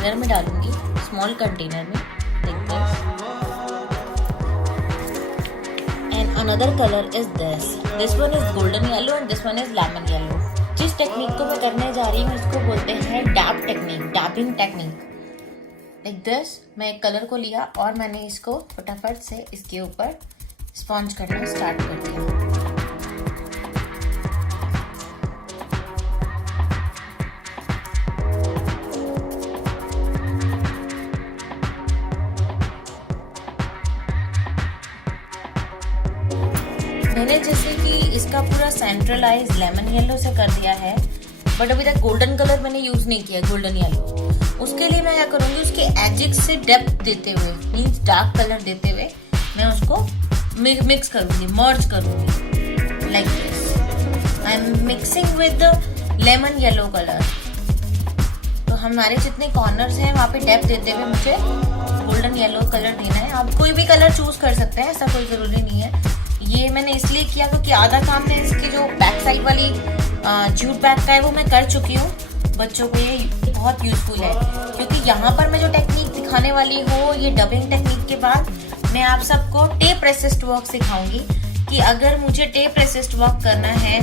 Container में डालूंगी, small container में, देखते हैं। And another colour is this one is golden yellow and this one is lemon yellow. जिस टेक्निक को मैं करने जा रही हूँ इसको बोलते हैं dab technique, dabbing technique. Like this, मैं एक कलर को लिया और मैंने इसको फटाफट से इसके ऊपर स्पॉन्ज करना स्टार्ट कर दिया। मैंने जैसे कि इसका पूरा सेंट्रलाइज लेमन येलो से कर दिया है, बट अभी तक गोल्डन कलर मैंने यूज नहीं किया, गोल्डन येलो। उसके लिए मैं क्या करूंगी, उसके एजिक्स से डेप्थ देते हुए, मीन्स डार्क कलर देते हुए मैं उसको मिक्स करूंगी, मर्ज करूंगी। Like this I am mixing with lemon yellow colour. तो हमारे जितने कॉर्नर्स हैं वहाँ पे डेप्थ देते हुए मुझे गोल्डन येलो कलर देना है। आप कोई भी कलर चूज कर सकते हैं, ऐसा कोई जरूरी नहीं है। ये मैंने इसलिए किया क्योंकि आधा काम है इसकी जो बैक साइड वाली जूट बैग का है वो मैं कर चुकी हूँ। बच्चों को ये बहुत यूजफुल है, क्योंकि यहाँ पर मैं जो टेक्निक दिखाने वाली हूँ, ये डबिंग टेक्निक के बाद मैं आप सबको टेप रेसिस्ट वर्क सिखाऊंगी कि अगर मुझे टेप रेसिस्ट वर्क करना है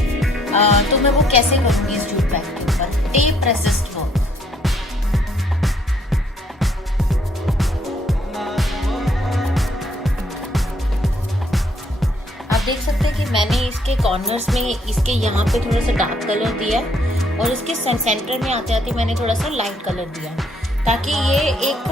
तो मैं वो कैसे करूँगी इस जूट बैग के ऊपर, टेप रेसिस्ट वर्क। देख सकते हैं कि मैंने इसके कॉर्नर्स में इसके यहाँ पे थोड़ा सा डार्क कलर दिया है और इसके सेंटर में आते आते मैंने थोड़ा सा लाइट कलर दिया, ताकि ये एक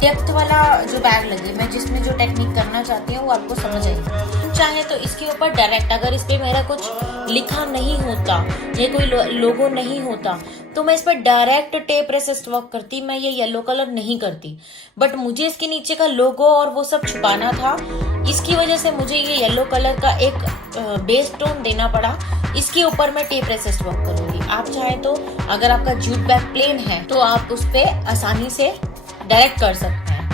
डेप्थ वाला जो बैग लगे। मैं जिसमें जो टेक्निक करना चाहती हूँ वो आपको समझ आएगी। चाहे तो इसके ऊपर डायरेक्ट, अगर इस पे मेरा कुछ लिखा नहीं होता, ये कोई लोगो नहीं होता, तो मैं इस पर डायरेक्ट टेप रेसिस्ट वर्क करती, मैं ये येलो कलर नहीं करती। बट मुझे इसके नीचे का लोगो और वो सब छुपाना था, इसकी वजह से मुझे ये येलो कलर का एक बेस टोन देना पड़ा। इसके ऊपर मैं टेप रेसिस्ट वर्क करूंगी। आप चाहे तो अगर आपका जूट बैग प्लेन है तो आप उस पर आसानी से डायरेक्ट कर सकते हैं,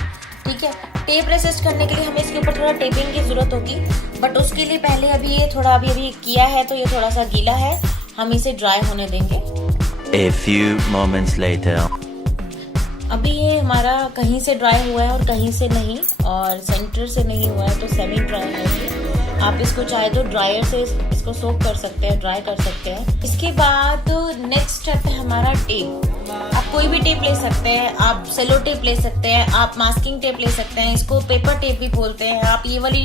ठीक है। टेप रेसिस्ट करने के लिए हमें इसके ऊपर थोड़ा टेपिंग की जरूरत होगी, बट उसके लिए पहले अभी ये थोड़ा अभी किया है तो ये थोड़ा सा गीला है, हम इसे ड्राई होने देंगे। A few moments later. अभी ये हमारा कहीं से ड्राई हुआ है और कहीं से नहीं, और सेंटर से नहीं हुआ है, तो सेमी ड्राई है ये। आप इसको चाहे तो ड्रायर से इसको सोक कर सकते हैं, ड्राई कर सकते हैं। इसके बाद नेक्स्ट स्टेप है हमारा टेप। आप कोई भी टेप ले सकते हैं, आप सेलो टेप ले सकते हैं, आप मास्किंग टेप ले सकते हैं, इसको पेपर टेप भी बोलते हैं। आप ये वाली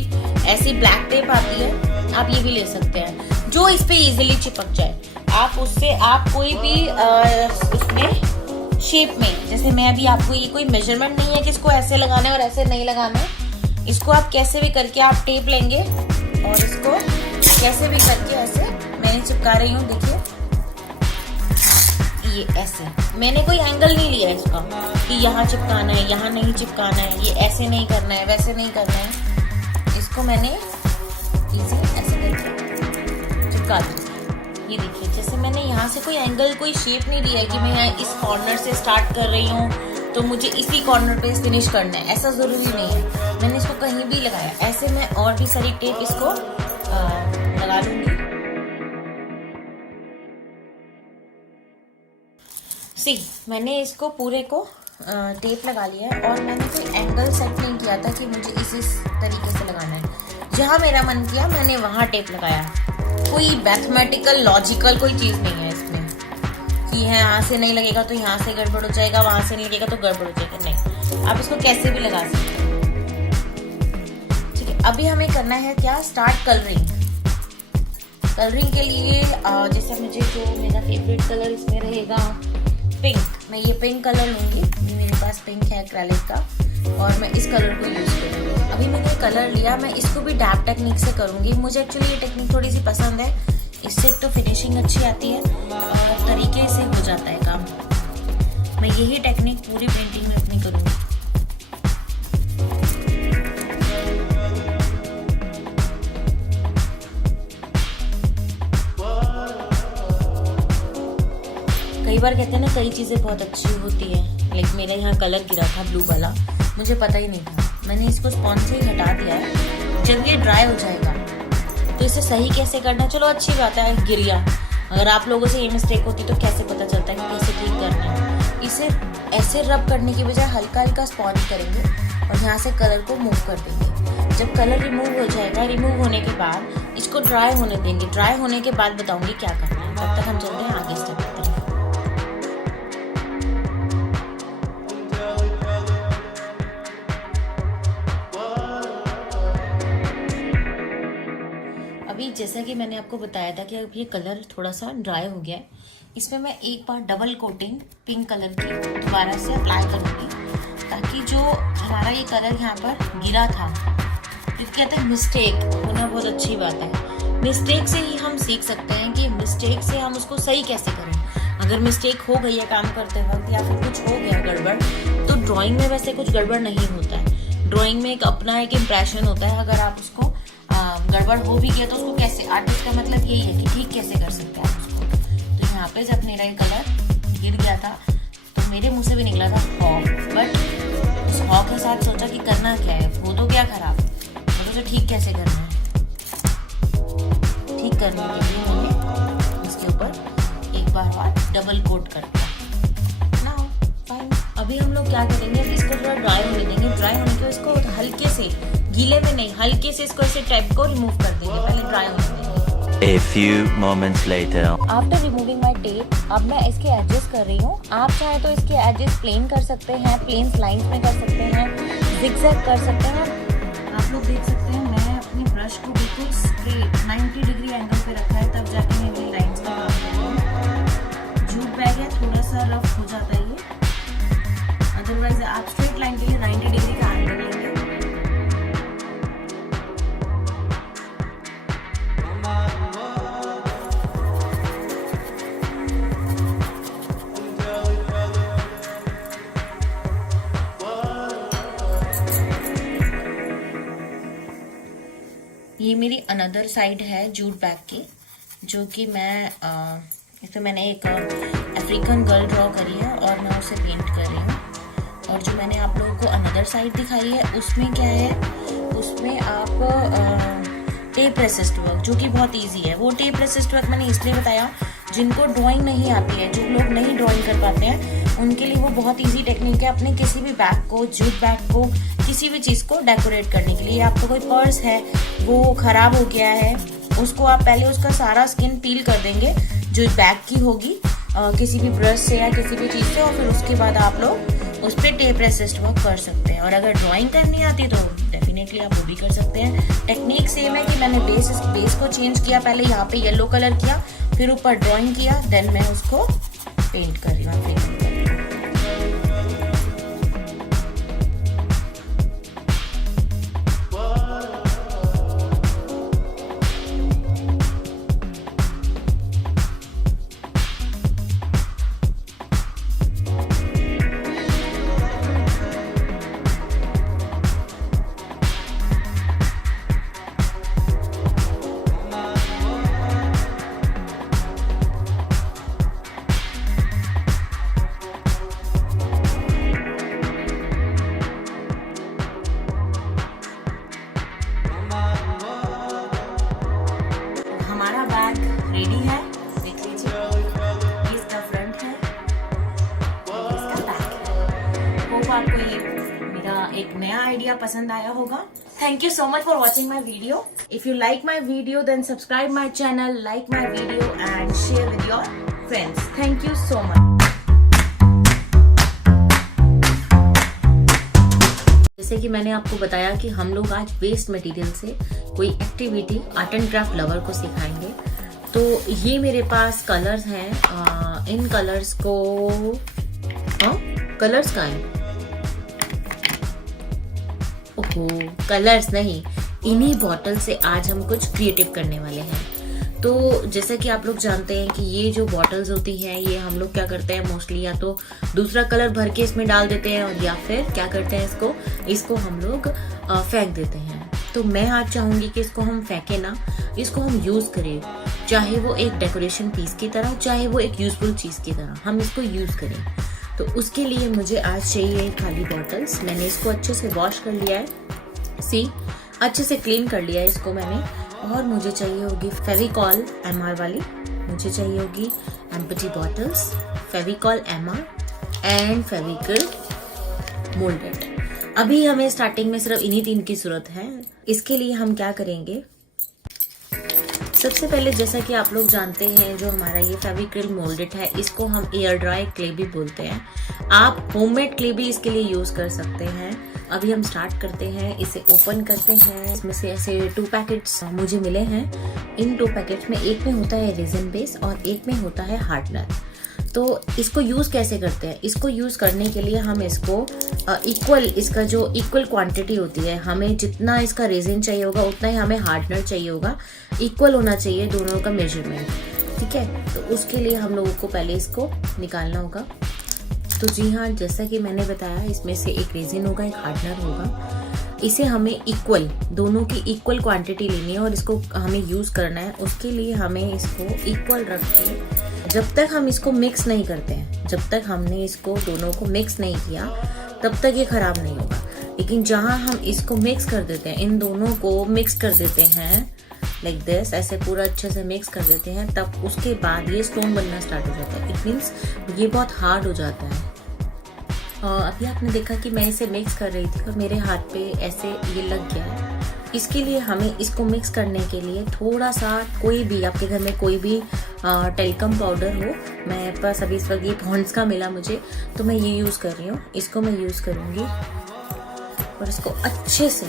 ऐसी ब्लैक टेप आती है, आप ये भी ले सकते हैं, जो इस पे इजीली चिपक जाए। आप उससे आप कोई भी उसमें शेप में, जैसे मैं अभी आपको, ये कोई मेजरमेंट नहीं है कि इसको ऐसे लगाना है और ऐसे नहीं लगाना है। इसको आप कैसे भी करके आप टेप लेंगे और इसको कैसे भी करके ऐसे मैंने चिपका रही हूँ, देखिए ये ऐसे। मैंने कोई एंगल नहीं लिया इसका कि यहाँ चिपकाना है, यहाँ नहीं चिपकाना है, ये ऐसे नहीं करना है, वैसे नहीं करना है। इसको मैंने इसे ऐसे करके चिपका दिया। ये देखिए, जैसे मैंने यहाँ से कोई एंगल, कोई शेप नहीं दिया है कि मैं यहाँ इस कॉर्नर से स्टार्ट कर रही हूँ तो मुझे इसी कॉर्नर पे फिनिश करना है, ऐसा जरूरी नहीं है। मैंने इसको कहीं भी लगाया। ऐसे मैं और भी सारी टेप इसको लगा लूंगी। मैंने इसको पूरे को टेप लगा लिया है और मैंने कोई एंगल सेट नहीं किया था कि मुझे इस तरीके से लगाना है। जहाँ मेरा मन किया मैंने वहाँ टेप लगाया। कोई मैथमेटिकल लॉजिकल कोई चीज़ नहीं है इसमें कि यहाँ से नहीं लगेगा तो यहाँ से गड़बड़ हो जाएगा, वहाँ से नहीं लगेगा तो गड़बड़ हो जाएगा, नहीं। आप इसको कैसे भी लगा सकते हैं, ठीक है। अभी हमें करना है क्या, स्टार्ट कलरिंग। कलरिंग के लिए जैसे मुझे जो मेरा फेवरेट कलर इसमें रहेगा पिंक, मैं ये पिंक कलर लूंगी। मेरे पास पिंक है एक्रेलिक का और मैं इस कलर को यूज करूंगी। अभी मैंने कलर लिया, मैं इसको भी डैप टेक्निक से करूंगी। मुझे एक्चुअली ये टेक्निक थोड़ी सी पसंद है, इससे तो फिनिशिंग अच्छी आती है और तरीके से हो जाता है काम। मैं यही टेक्निक पूरी पेंटिंग में अपनी करूंगी। कई बार कहते हैं ना, कई चीज़ें बहुत अच्छी होती है। लाइक मेरे यहाँ कलर गिरा था ब्लू वाला, मुझे पता ही नहीं था, मैंने इसको स्पॉन्ज से ही हटा दिया है। जब ये ड्राई हो जाएगा तो इसे सही कैसे करना है, चलो अच्छी बात है, गिर गया। अगर आप लोगों से ये मिस्टेक होती तो कैसे पता चलता है कि कैसे ठीक करना है। इसे ऐसे रब करने की बजाय हल्का हल्का स्पॉन्ज करेंगे और यहाँ से कलर को मूव कर देंगे। जब कलर रिमूव हो जाएगा, रिमूव होने के बाद इसको ड्राई होने देंगे। ड्राई होने के बाद बताऊंगी क्या करना है। तब तक हम चलते हैं आगे स्टेप की तरफ। अभी जैसा कि मैंने आपको बताया था कि अब ये कलर थोड़ा सा ड्राई हो गया है, इसमें मैं एक बार डबल कोटिंग पिंक कलर की दोबारा से अप्लाई करूँगी, ताकि जो हमारा ये कलर यहाँ पर गिरा था, जिसको कहते हैं मिस्टेक होना बहुत अच्छी बात है। मिस्टेक से ही हम सीख सकते हैं कि मिस्टेक से हम उसको सही कैसे करें। अगर मिस्टेक हो गई है काम करते वक्त या फिर कुछ हो गया गड़बड़, तो ड्राइंग में वैसे कुछ गड़बड़ नहीं होता है। ड्राइंग में एक अपना एक इम्प्रेशन होता है। अगर आप उसको गड़बड़ हो भी गया तो उसको कैसे, आर्टिस्ट का मतलब यही है कि ठीक कैसे कर सकते हैं आप उसको। तो यहाँ पे जब मेरा ये कलर गिर गया था तो मेरे मुंह से भी निकला था हॉक, बट उस हॉक के साथ सोचा कि करना क्या है, हो तो क्या खराब, तो उसे ठीक कैसे करना है। ठीक करने के लिए मैंने इसके ऊपर एक बार डबल कोट कर दिया ना। फाइन, अभी हम लोग क्या करेंगे, इसको थोड़ा ड्राई होने देंगे। ड्राई होने के इसको हल्के से, गीले में नहीं, हल्के से इसको ऐसे टाइप को रिमूव कर देंगे। पहले ड्राई होने देंगे। A few moments later. After removing my tape, अब मैं इसके एडजस्ट कर रही हूँ। आप चाहे तो इसके एडजस्ट प्लेन कर सकते हैं, प्लेन लाइंस में कर सकते हैं, जिगजैग कर सकते हैं। आप लोग देख सकते हैं मैं अपने ब्रश को बिल्कुल स्ट्रेट 90 डिग्री एंगल पे रखा है, तब जाके मैं मेरी लाइंस का काम कर रही हूँ। जूट बैग है, थोड़ा सा रफ हो जाता है ये, अदरवाइज आप स्ट्रेट लाइन के लिए 90 डिग्री का एंगल लेंगे। ये मेरी अनदर साइड है जूट बैग की, जो कि मैं इसमें मैंने एक अफ्रीकन गर्ल ड्रॉ करी है और मैं उसे पेंट कर रही हूँ। और जो मैंने आप लोगों को अनदर साइड दिखाई है उसमें क्या है, उसमें आप टेप रेसिस्ट वर्क, जो कि बहुत इजी है। वो टेप रेसिस्ट वर्क मैंने इसलिए बताया, जिनको ड्राइंग नहीं आती है, जो लोग नहीं ड्राइंग कर पाते हैं, उनके लिए वो बहुत इजी टेक्निक है अपने किसी भी बैग को, जूट बैग को, किसी भी चीज़ को डेकोरेट करने के लिए। आपका कोई पर्स है वो ख़राब हो गया है, उसको आप पहले उसका सारा स्किन पील कर देंगे जो बैग की होगी किसी भी ब्रश से या किसी भी चीज़ से, और फिर उसके बाद आप लोग उस पर टेप रेसिस्ट वर्क कर सकते हैं। और अगर ड्राइंग करनी आती तो डेफिनेटली आप वो भी कर सकते हैं। टेक्निक सेम है कि मैंने बेस को चेंज किया, पहले यहाँ पे येलो कलर किया, फिर ऊपर ड्राइंग किया, देन मैं उसको पेंट कर रही हूँ। रेडी है, देख लीजिए। ये इसका फ्रंट है, ये इसका बैक है। होप आपको ये मेरा एक नया आइडिया पसंद आया होगा। Thank you so much for watching my video. If you like my video then subscribe my channel, like my video and share with your friends. Thank you so much. जैसे कि मैंने आपको बताया कि हम लोग आज वेस्ट मटेरियल से कोई activity art and craft lover को सिखाएंगे। तो ये मेरे पास कलर्स हैं, इन कलर्स को कलर्स का है, ओहो कलर्स नहीं, इन्हीं बॉटल से आज हम कुछ क्रिएटिव करने वाले हैं। तो जैसा कि आप लोग जानते हैं कि ये जो बॉटल्स होती हैं, ये हम लोग क्या करते हैं मोस्टली, या तो दूसरा कलर भर के इसमें डाल देते हैं, और या फिर क्या करते हैं इसको हम लोग फेंक देते हैं। तो मैं आज चाहूंगी कि इसको हम फेंके ना, इसको हम यूज करें, चाहे वो एक डेकोरेशन पीस की तरह, चाहे वो एक यूजफुल चीज की तरह, हम इसको यूज करें। तो उसके लिए मुझे आज चाहिए खाली बॉटल्स। मैंने इसको अच्छे से वॉश कर लिया है, अच्छे से क्लीन कर लिया है इसको मैंने। और मुझे चाहिए होगी फेविकॉल MR वाली, मुझे चाहिए होगी empty bottles, Fevicol MR, and Fevicryl moulded. अभी हमें स्टार्टिंग में सिर्फ इन्हीं 3 की जरूरत है। इसके लिए हम क्या करेंगे, सबसे पहले जैसा कि आप लोग जानते हैं, जो हमारा ये फेविक्रिल मोल्डेड है इसको हम एयर ड्राई क्ले भी बोलते हैं। आप होममेड क्ले भी इसके लिए यूज कर सकते हैं। अभी हम स्टार्ट करते हैं, इसे ओपन करते हैं। इसमें से ऐसे 2 पैकेट्स मुझे मिले हैं। इन 2 पैकेट्स में एक में होता है रेजिन बेस और एक में होता है हार्डनर। तो इसको यूज कैसे करते हैं, इसको यूज करने के लिए हम इसको इसका जो इक्वल क्वांटिटी होती है, हमें जितना इसका रेजिन चाहिए होगा उतना ही हमें हार्डनर चाहिए होगा। इक्वल होना चाहिए दोनों का मेजरमेंट, ठीक है। तो उसके लिए हम लोगों को पहले इसको निकालना होगा। तो जी हाँ, जैसा कि मैंने बताया, इसमें से एक रेजिन होगा, एक हार्डनर होगा। इसे हमें इक्वल, दोनों की इक्वल क्वांटिटी लेनी है और इसको हमें यूज करना है। उसके लिए हमें इसको इक्वल रख के, जब तक हम इसको मिक्स नहीं करते हैं, जब तक हमने इसको दोनों को मिक्स नहीं किया तब तक ये खराब नहीं होगा। लेकिन जहां हम इसको मिक्स कर देते हैं, इन दोनों को मिक्स कर देते हैं लाइक दिस, ऐसे पूरा अच्छे से मिक्स कर देते हैं, तब उसके बाद ये स्टोन बनना स्टार्ट हो जाता है। इट मीन्स ये बहुत हार्ड हो जाता है। और अभी आपने देखा कि मैं इसे मिक्स कर रही थी और मेरे हाथ पे ऐसे ये लग गया है। इसके लिए हमें इसको मिक्स करने के लिए थोड़ा सा, कोई भी आपके घर में कोई भी टेल्कम पाउडर हो, मेरे पास अभी इस वक्त ये पॉन्ड्स का मिला मुझे, तो मैं ये यूज़ कर रही हूँ। इसको मैं यूज़ करूँगी और इसको अच्छे से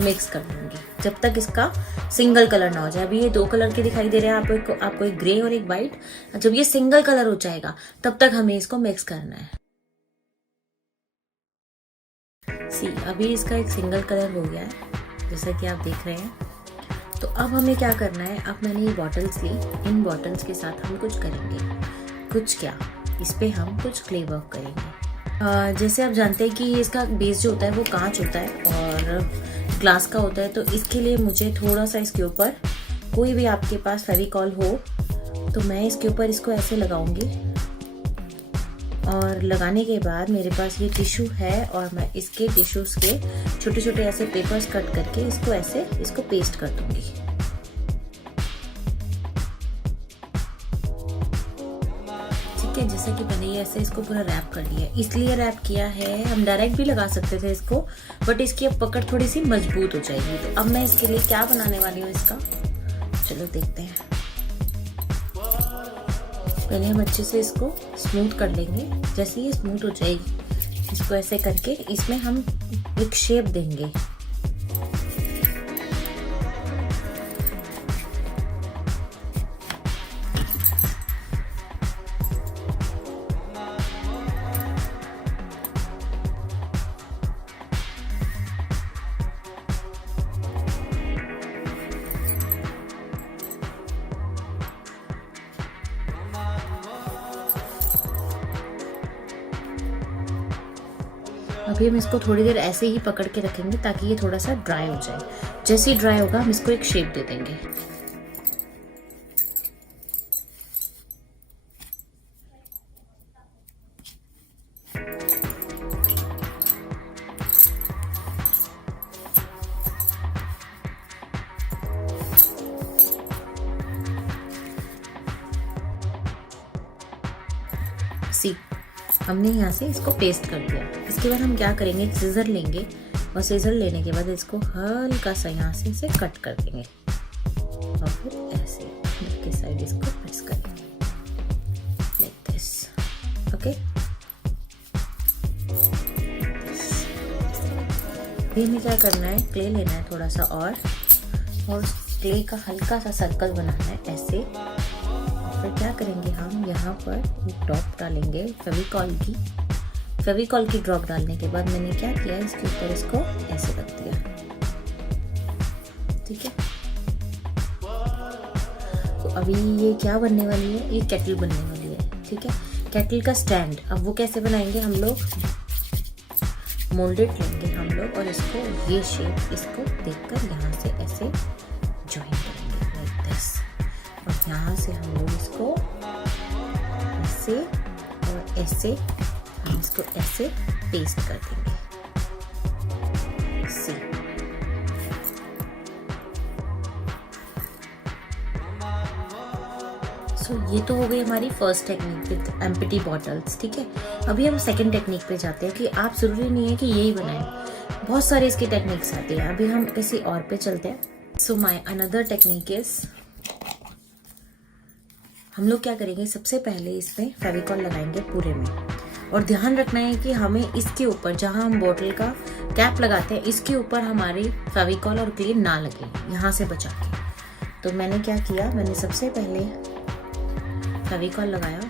मिक्स कर दूंगी जब तक इसका सिंगल कलर ना हो जाए। अभी ये 2 कलर के दिखाई दे रहे हैं आपको एक ग्रे और एक वाइट। जब ये सिंगल कलर हो जाएगा तब तक हमें इसको मिक्स करना है। सी, अभी इसका एक सिंगल कलर हो गया है जैसा कि आप देख रहे हैं। तो अब हमें क्या करना है, अब मैंने ये बॉटल्स ली, इन बॉटल्स के साथ हम कुछ करेंगे। कुछ क्या, इस पे हम कुछ क्ले वर्क करेंगे। जैसे आप जानते हैं कि इसका बेस जो होता है वो कांच होता है और ग्लास का होता है। तो इसके लिए मुझे थोड़ा सा इसके ऊपर, कोई भी आपके पास फेविकॉल हो तो मैं इसके ऊपर इसको ऐसे लगाऊंगी। और लगाने के बाद मेरे पास ये टिश्यू है और मैं इसके टिश्यूज के छोटे छोटे ऐसे पेपर्स कट करके इसको पेस्ट कर दूंगी। ठीक है, जैसे कि मैंने ये ऐसे इसको पूरा रैप कर लिया। इसलिए रैप किया है, हम डायरेक्ट भी लगा सकते थे इसको, बट इसकी अब पकड़ थोड़ी सी मजबूत हो जाएगी। तो अब मैं इसके लिए क्या बनाने वाली हूँ इसका, चलो देखते हैं। पहले हम अच्छे से इसको स्मूथ कर लेंगे। जैसे ये स्मूथ हो जाएगी, इसको ऐसे करके इसमें हम एक शेप देंगे। अभी हम इसको थोड़ी देर ऐसे ही पकड़ के रखेंगे ताकि ये थोड़ा सा ड्राई हो जाए। जैसे ही ड्राई होगा हम इसको एक शेप दे देंगे। सी, हमने यहाँ से इसको पेस्ट कर दिया। इसके बाद हम क्या करेंगे, एक सीजर लेंगे और सीजर लेने के बाद इसको हल्का सा यहाँ से इसे कट कर देंगे और फिर ऐसे अंदर के साइड इसको प्रेस करेंगे लाइक दिस। ओके, अभी हमें क्या करना है, क्ले लेना है थोड़ा सा और क्ले का हल्का सा सर्कल बनाना है ऐसे। फिर क्या करेंगे, हम यहाँ पर एक ड्रॉप डालेंगे फेविकॉल की ड्रॉप डालने के बाद मैंने क्या किया, इसके ऊपर इसको ऐसे रख दिया। ठीक है, तो अभी ये क्या बनने वाली है, ये केटल बनने वाली है। ठीक है, केटल का स्टैंड। अब वो कैसे बनाएंगे, हम लोग मोल्डेड लेंगे हम लोग और इसको ये शेप इसको देखकर यहाँ से ऐसे ज्वाइन करेंगे लाइक दिस। और यहाँ से हम लोग इसको ऐसे और ऐसे, हम इसको ऐसे पेस्ट कर देंगे। सी, सो ये तो हो गई हमारी first technique with empty bottles, ठीक है। अभी हम सेकंड टेक्निक पे जाते हैं कि आप ज़रूरी नहीं है कि यही बनाएं, बहुत सारे इसकी टेक्निक्स आती हैं। अभी हम किसी और पे चलते हैं। So my another technique is, हम लोग क्या करेंगे, सबसे पहले इसमें फेविकॉल लगाएंगे पूरे में, और ध्यान रखना है कि हमें इसके ऊपर, जहां हम बोतल का कैप लगाते हैं, इसके ऊपर हमारी फेविकॉल और क्ले ना लगे, यहाँ से बचा के। तो मैंने क्या किया, मैंने सबसे पहले फेविकॉल लगाया,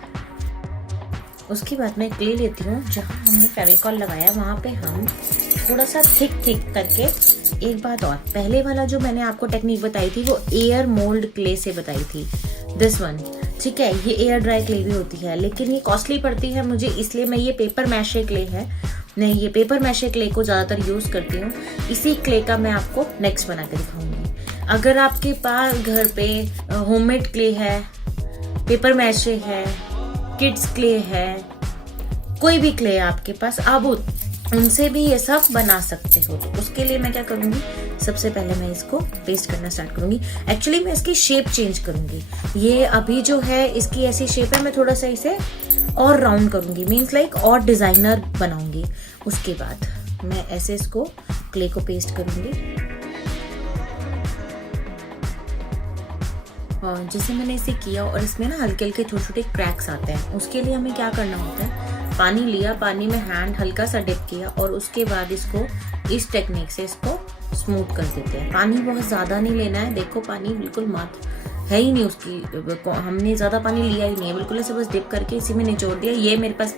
उसके बाद मैं क्ले लेती हूँ, जहाँ हमने फेविकॉल लगाया वहाँ पे हम थोड़ा सा थिक करके। एक बात और, पहले वाला जो मैंने आपको टेक्निक बताई थी वो एयर मोल्ड क्ले से बताई थी, दिस वन, ठीक है। ये एयर ड्राई क्ले भी होती है, लेकिन ये कॉस्टली पड़ती है मुझे, इसलिए मैं ये पेपर मैशे क्ले है, मैं ये पेपर मैशे क्ले को ज़्यादातर यूज़ करती हूँ। इसी क्ले का मैं आपको नेक्स्ट बना के दिखाऊंगी। अगर आपके पास घर पे होममेड क्ले है, पेपर मैशे है, किड्स क्ले है, कोई भी क्ले है आपके पास, आप उनसे भी ये सब बना सकते हो। तो उसके लिए मैं क्या करूंगी, सबसे पहले मैं इसको पेस्ट करना स्टार्ट करूंगी। एक्चुअली मैं इसकी शेप चेंज करूंगी। ये अभी जो है इसकी ऐसी शेप है, मैं थोड़ा सा इसे और राउंड करूंगी, मीन्स लाइक और डिजाइनर बनाऊंगी। उसके बाद मैं ऐसे इसको क्ले को पेस्ट करूंगी, और जैसे मैंने इसे किया, और इसमें ना हल्के हल्के छोटे छोटे क्रैक्स आते हैं। उसके लिए हमें क्या करना होता है, पानी लिया, पानी में हैंड हल्का सा डिप किया, और उसके बाद इसको इस टेक्निक से इसको स्मूथ कर देते हैं। पानी बहुत ज्यादा नहीं लेना है, देखो पानी बिल्कुल मत है ही नहीं उसकी, हमने ज्यादा पानी लिया ही नहीं है, बिल्कुल ऐसे बस डिप करके इसी में निचोड़ दिया। ये मेरे पास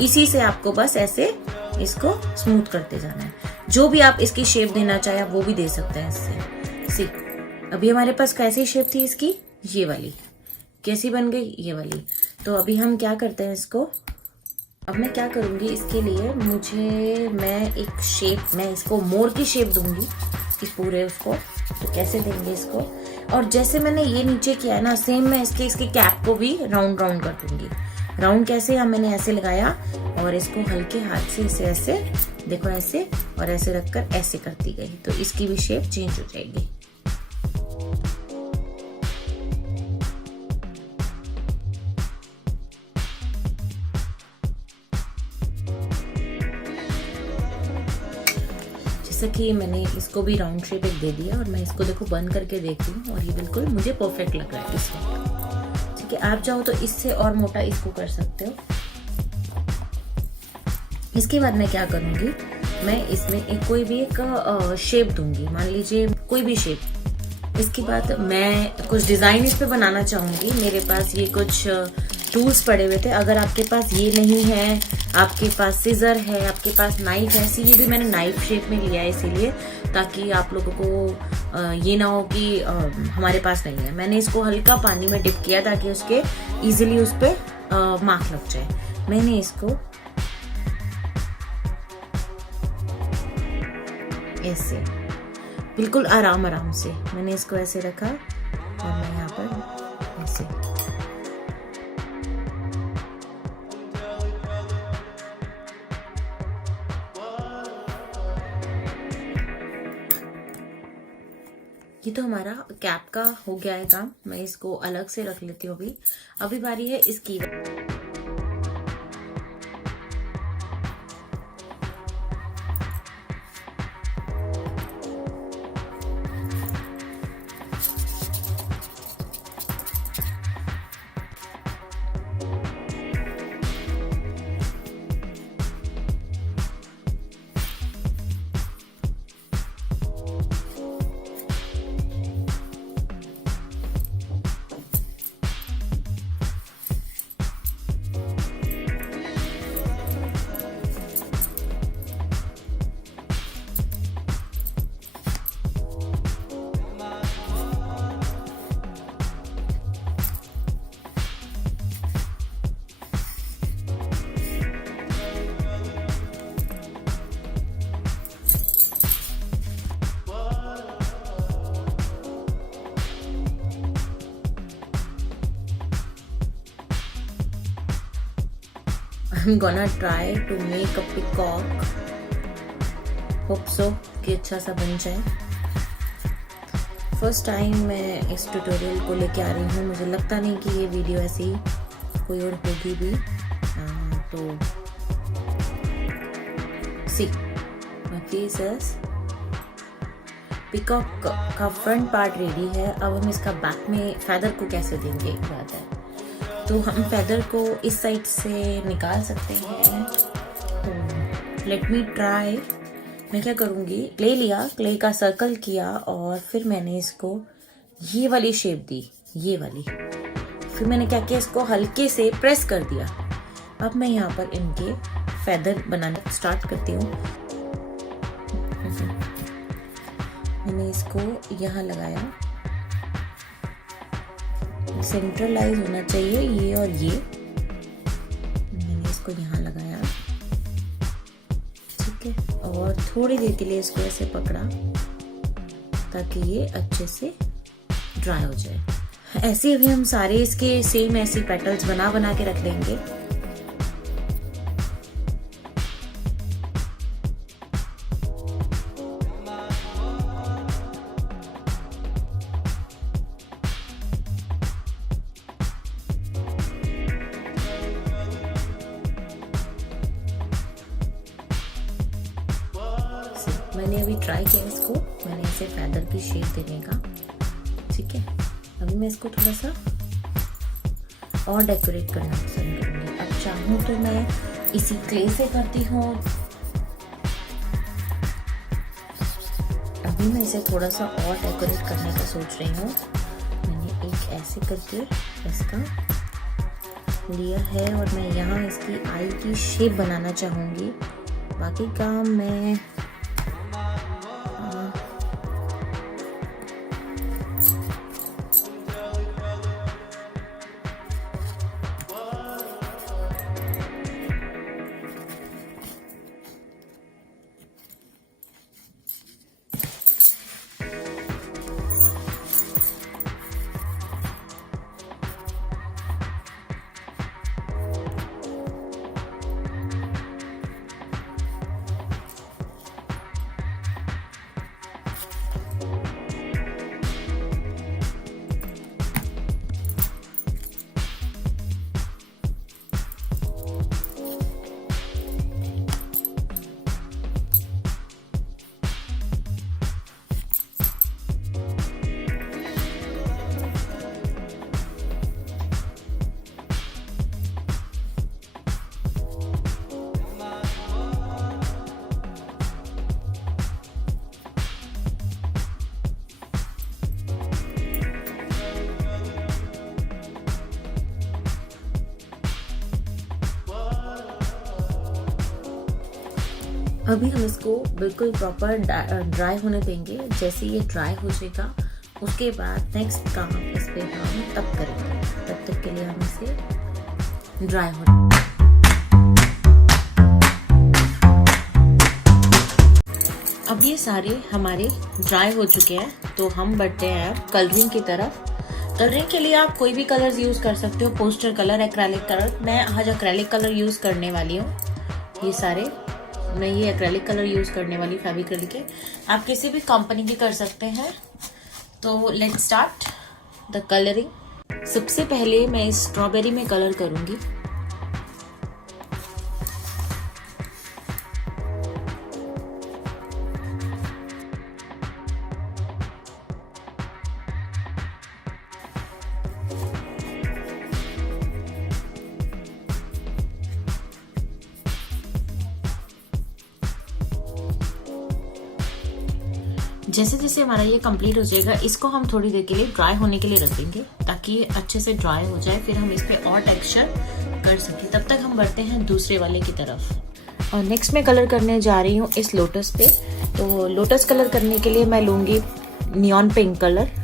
इसी से आपको बस ऐसे इसको स्मूथ करते जाना है। जो भी आप इसकी शेप देना चाहे वो भी दे सकते हैं इससे। सी, अभी हमारे पास कैसी शेप थी इसकी, ये वाली, कैसी बन गई, ये वाली। तो अभी हम क्या करते हैं इसको, अब मैं क्या करूंगी इसके लिए, मैं एक शेप, मैं इसको मोर की शेप दूंगी इस पूरे उसको। तो कैसे देंगे इसको, और जैसे मैंने ये नीचे किया है ना, सेम मैं इसके कैप को भी राउंड कर दूंगी। राउंड कैसे, मैंने ऐसे लगाया और इसको हल्के हाथ से इसे ऐसे, देखो ऐसे, और ऐसे रखकर ऐसे करती गई, तो इसकी भी शेप चेंज हो जाएगी। जैसा कि मैंने इसको भी राउंड शेप एक दे दिया, और मैं इसको देखो बंद करके देखती हूँ, और ये बिल्कुल मुझे परफेक्ट लग रहा है इस वक्त, ठीक है। आप चाहो तो इससे और मोटा इसको कर सकते हो। इसके बाद मैं क्या करूंगी, मैं इसमें कोई भी एक शेप दूंगी, मान लीजिए कोई भी शेप। इसके बाद मैं कुछ डिजाइन इस पे बनाना चाहूंगी। मेरे पास ये कुछ टूल्स पड़े हुए थे, अगर आपके पास ये नहीं है, आपके पास सीजर है, आपके पास नाइफ है, इसीलिए भी मैंने नाइफ शेप में लिया है, इसीलिए ताकि आप लोगों को ये ना हो कि हमारे पास नहीं है। मैंने इसको हल्का पानी में डिप किया ताकि उसके इजीली उस पर मार्क लग जाए। मैंने इसको ऐसे बिल्कुल आराम से मैंने इसको ऐसे रखा, और मैं यहाँ पर ऐसे, ये तो हमारा कैप का हो गया है काम। मैं इसको अलग से रख लेती हूँ। अभी बारी है इसकी। I'm gonna try to make a peacock. Hope so कि अच्छा सा बन जाए। फर्स्ट टाइम मैं इस ट्यूटोरियल को लेके आ रही हूँ। मुझे लगता नहीं कि ये वीडियो ऐसी कोई और होगी भी। तो सी पीसेस पिकॉक का फ्रंट पार्ट रेडी है। अब हम इसका बैक में फेदर को कैसे देंगे एक बात है। तो हम फेदर को इस साइड से निकाल सकते हैं। तो लेट मी ट्राई। मैं क्या करूँगी, क्ले लिया, क्ले का सर्कल किया और फिर मैंने इसको ये वाली शेप दी, ये वाली। फिर मैंने क्या किया, इसको हल्के से प्रेस कर दिया। अब मैं यहाँ पर इनके फेदर बनाना स्टार्ट करती हूँ। मैंने इसको यहाँ लगाया, सेंट्रलाइज होना चाहिए ये और ये। मैंने इसको यहाँ लगाया, ठीक है, और थोड़ी देर के लिए इसको ऐसे पकड़ा ताकि ये अच्छे से ड्राई हो जाए। ऐसे अभी हम सारे इसके सेम ऐसे पेटल्स बना के रख देंगे। मैंने अभी ट्राई किया इसको, मैंने इसे फेदर की शेप देने का, ठीक है। अभी मैं इसको थोड़ा सा और डेकोरेट करना पसंद करूँगी। अब चाहूँ तो मैं इसी क्ले से करती हूँ। अभी मैं इसे थोड़ा सा और डेकोरेट करने का सोच रही हूँ। मैंने एक ऐसे करके इसका लिया है और मैं यहाँ इसकी आई की शेप बनाना चाहूँगी। बाकी काम मैं अभी हम इसको बिल्कुल प्रॉपर ड्राई होने देंगे। जैसे ये ड्राई हो जाएगा उसके बाद नेक्स्ट काम इस पे हम तब करेंगे। तब तक के लिए हम इसे ड्राई होने। अब ये सारे हमारे ड्राई हो चुके हैं, तो हम बढ़ते हैं अब कलरिंग की तरफ। कलरिंग के लिए आप कोई भी कलर्स यूज कर सकते हो, पोस्टर कलर, एक्रेलिक कलर। मैं आज एक्रेलिक कलर यूज करने वाली हूँ। ये सारे मैं ये एक्रेलिक कलर यूज करने वाली, फेविक्रिल के। आप किसी भी कंपनी की कर सकते हैं। तो लेट्स स्टार्ट द कलरिंग। सबसे पहले मैं इस स्ट्रॉबेरी में कलर करूंगी। जैसे जैसे हमारा ये कंप्लीट हो जाएगा, इसको हम थोड़ी देर के लिए ड्राई होने के लिए रख देंगे ताकि ये अच्छे से ड्राई हो जाए, फिर हम इस पे और टेक्सचर कर सकें। तब तक हम बढ़ते हैं दूसरे वाले की तरफ। और नेक्स्ट मैं कलर करने जा रही हूँ इस लोटस पे। तो लोटस कलर करने के लिए मैं लूँगी नियॉन पिंक कलर।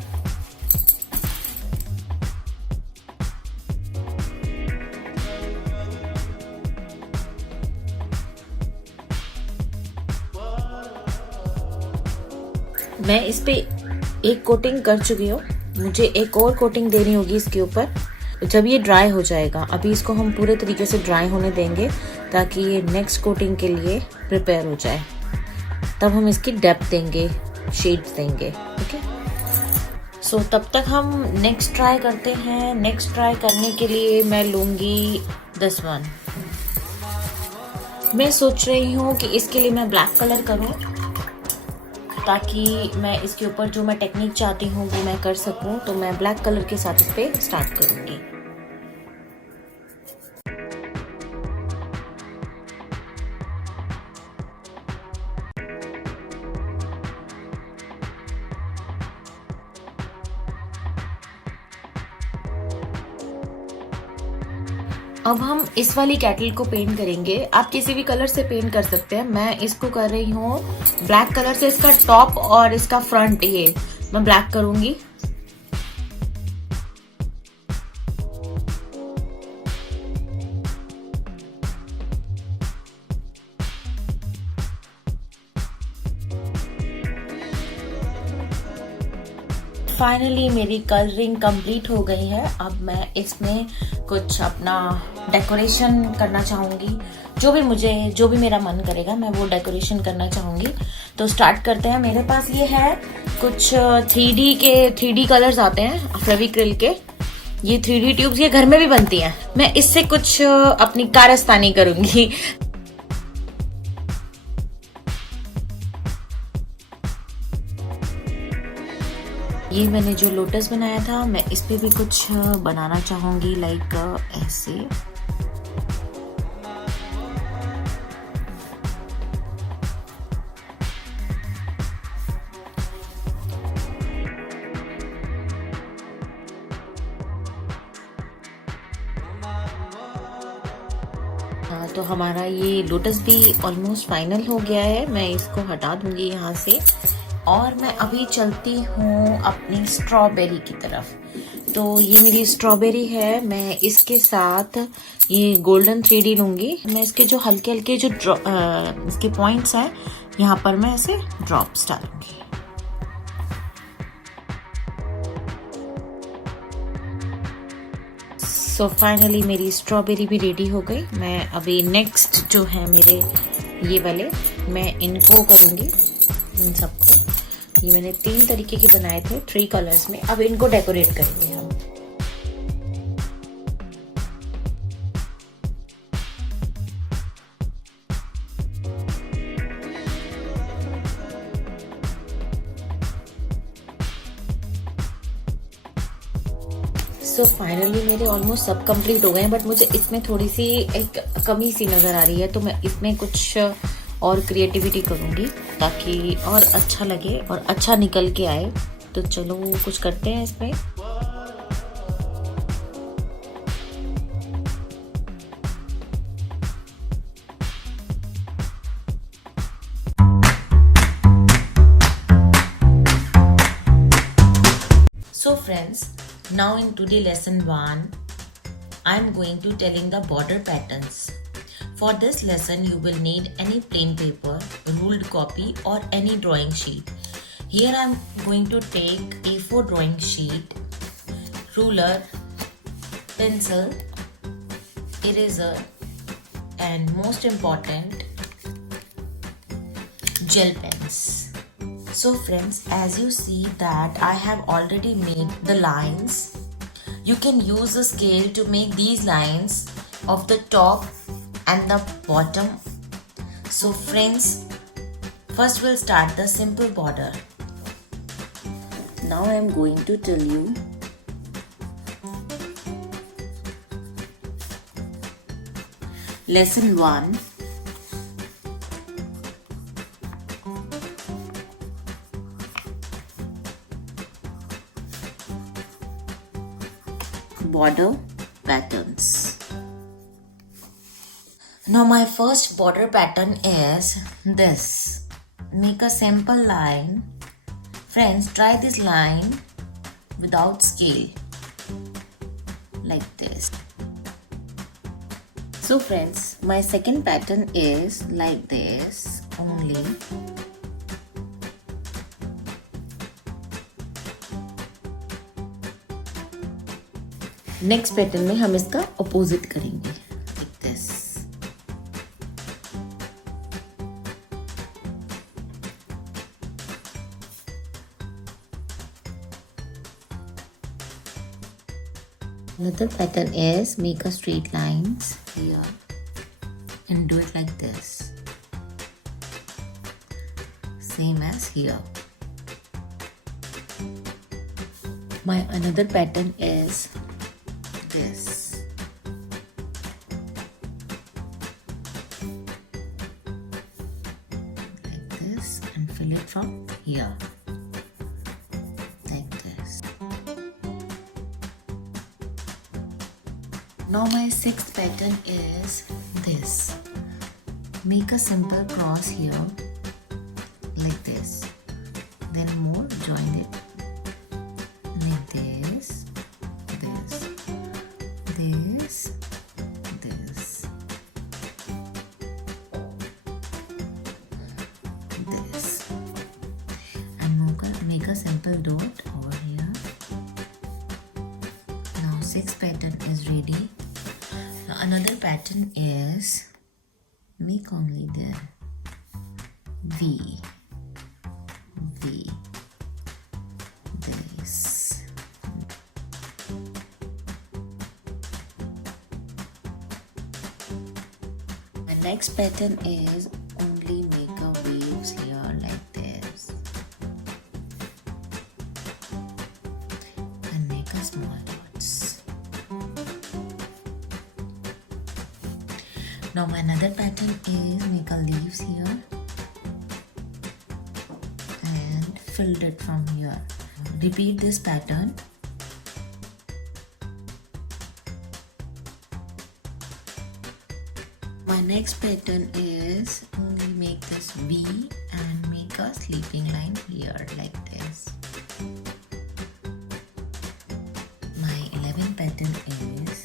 मैं इस पे एक कोटिंग कर चुकी हूँ, मुझे एक और कोटिंग देनी होगी इसके ऊपर जब ये ड्राई हो जाएगा। अभी इसको हम पूरे तरीके से ड्राई होने देंगे ताकि ये नेक्स्ट कोटिंग के लिए प्रिपेयर हो जाए। तब हम इसकी डेप्थ देंगे, शेड्स देंगे। ओके, सो तब तक हम नेक्स्ट ट्राई करते हैं। नेक्स्ट ट्राई करने के लिए मैं लूँगी दिस वन। मैं सोच रही हूँ कि इसके लिए मैं ब्लैक कलर करूँ, ताकि मैं इसके ऊपर जो मैं टेक्निक चाहती हूँ वो मैं कर सकूँ। तो मैं ब्लैक कलर के साथ इस पर स्टार्ट करूँगी। अब हम इस वाली कैटल को पेंट करेंगे। आप किसी भी कलर से पेंट कर सकते हैं। मैं इसको कर रही हूँ ब्लैक कलर से। इसका टॉप और इसका फ्रंट ये मैं ब्लैक करूंगी। फाइनली मेरी कलरिंग कंप्लीट हो गई है। अब मैं इसमें कुछ अपना डेकोरेशन करना चाहूँगी। जो भी मेरा मन करेगा मैं वो डेकोरेशन करना चाहूँगी। तो स्टार्ट करते हैं। मेरे पास ये है कुछ 3D कलर्स आते हैं फेविक्रिल के। ये 3D ट्यूब्स ये घर में भी बनती हैं। मैं इससे कुछ अपनी कारस्तानी करूँगी। ये मैंने जो लोटस बनाया था मैं इस पे भी कुछ बनाना चाहूंगी, लाइक ऐसे। हाँ, तो हमारा ये लोटस भी ऑलमोस्ट फाइनल हो गया है। मैं इसको हटा दूंगी यहाँ से और मैं अभी चलती हूँ अपनी स्ट्रॉबेरी की तरफ। तो ये मेरी स्ट्रॉबेरी है। मैं इसके साथ ये गोल्डन 3D लूँगी। मैं इसके जो हल्के हल्के जो इसके पॉइंट्स हैं यहाँ पर मैं ऐसे ड्रॉप्स डालूंगी। सो फाइनली मेरी स्ट्रॉबेरी भी रेडी हो गई। मैं अभी नेक्स्ट जो है मेरे ये वाले मैं इनको करूँगी, इन सबको। ये मैंने 3 तरीके के बनाए थे 3 कलर्स में। अब इनको डेकोरेट करेंगे हम। सो फाइनली मेरे ऑलमोस्ट सब कंप्लीट हो गए हैं, बट मुझे इसमें थोड़ी सी एक कमी सी नज़र आ रही है। तो मैं इसमें कुछ और क्रिएटिविटी करूँगी ताकि और अच्छा लगे और अच्छा निकल के आए। तो चलो कुछ करते हैं इसमें। So friends, now in today lesson 1, I am going to telling the border patterns. For this lesson, you will need any plain paper, ruled copy or any drawing sheet. Here I am going to take A4 drawing sheet, ruler, pencil, eraser and most important, gel pens. So friends, as you see that I have already made the lines. You can use the scale to make these lines of the top and the bottom. So friends, first we'll start the simple border. Now I am going to tell you lesson 1. Border patterns. Now my first border pattern is this. Make a simple line. Friends, try this line without scale, like this. So friends, my second pattern is like this only. Next pattern में हम इसका opposite करेंगे, like this. Another pattern is make a straight lines here and do it like this. Same as here. My another pattern is this. Like this and fill it from here. Like this. Now my sixth pattern is this. Make a simple cross here like this. Then more join it like this, this, this, this, this, and make a simple dot over here. Now sixth pattern is ready. Now another pattern is make only the V, V, this. My next pattern is only make a waves here like this and make a small dots. Now my another pattern is make a leaves here and filled it from here. Repeat this pattern. My next pattern is only make this V and make a sleeping line here like this. My 11th pattern is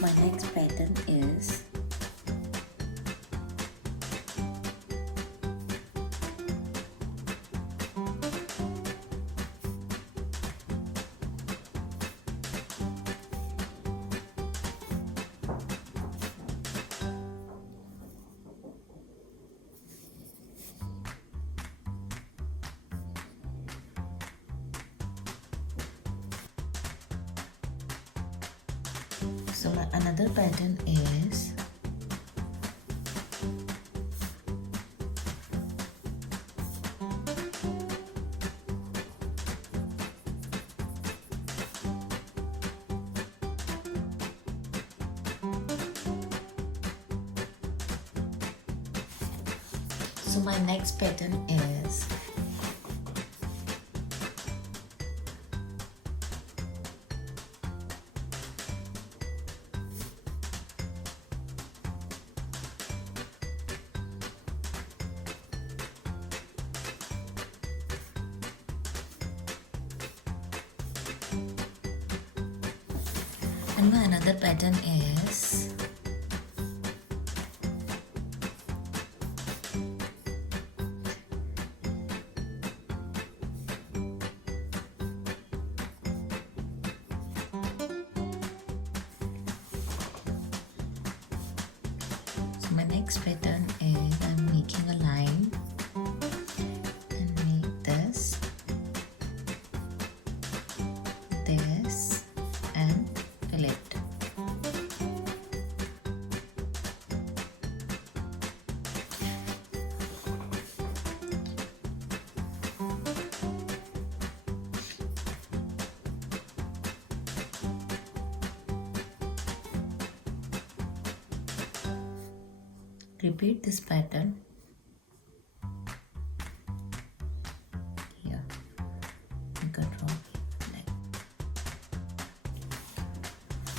my next pattern is so my another pattern is so my next pattern is and my another pattern is so my next pattern is I'm making a line and make this, this and fill it. Repeat this pattern here. Make a drop like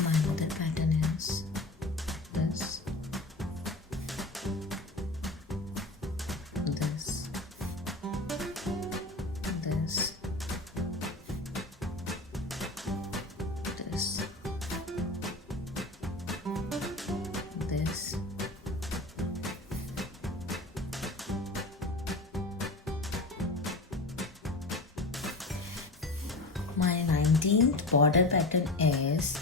my another pattern is this, this, this, this, My 19th border pattern is